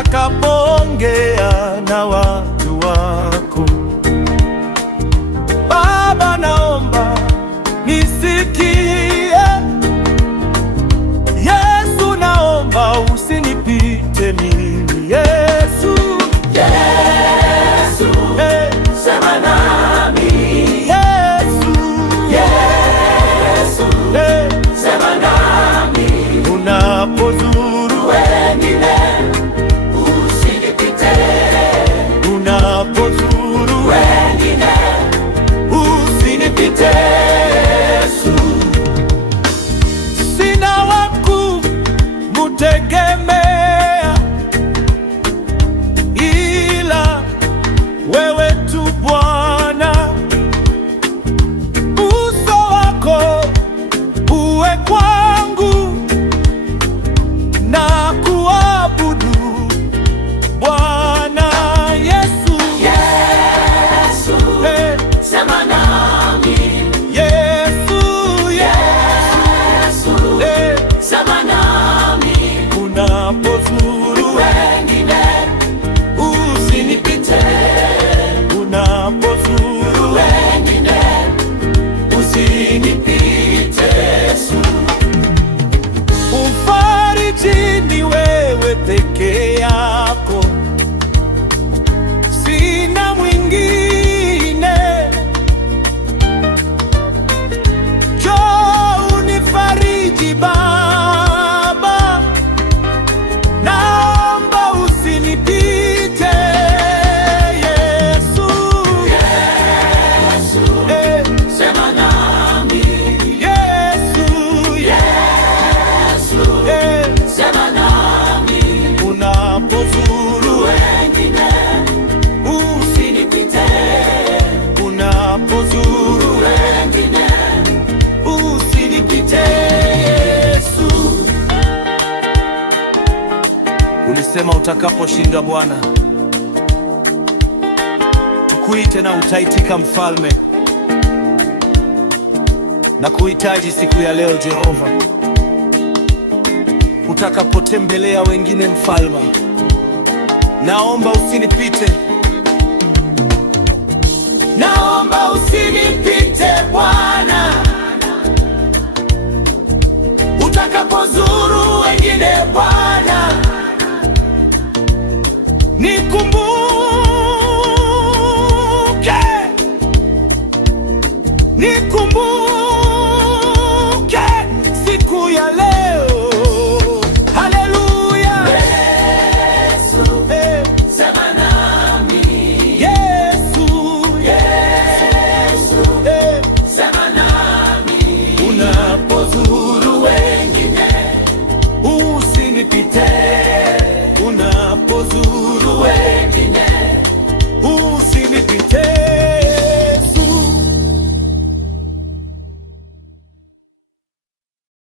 utakapoongea na watu wako. Baba, naomba nisikie. Yesu, naomba usinipite mimi. Yesu, Yesu, hey, sema nami. Yesu, Yesu, hey, sema nami. unapozuru Wengine usinipite. unapozuru Wengine usinipite. Yesu, sina waku mutegemea ila wewe tu Bwana. Uso wako uwe kwangu na kuabudu Bwana. Yesu, Yesu, hey, sema nami. Yesu, Yesu, hey, sema nami. unapozuru Wengine usinipite, unapozuru wengine usinipite. Yesu, ufariji ni wewe peke yako, sina mwingine. Njoo unifariji Baba, naomba usinipite. Yesu, Yesu, eh, sema nami. Yesu, Yesu, eh, sema nami. unapozuru Wengine usinipite. unapozuru Wengine usinipite. Yesu, ulisema utakaposhinda Bwana tukuite na utaitika Mfalme, na kuhitaji siku ya leo Jehova, utakapotembelea wengine Mfalme, naomba usinipite, naomba usinipite Bwana, utakapozuru wengine Bwana,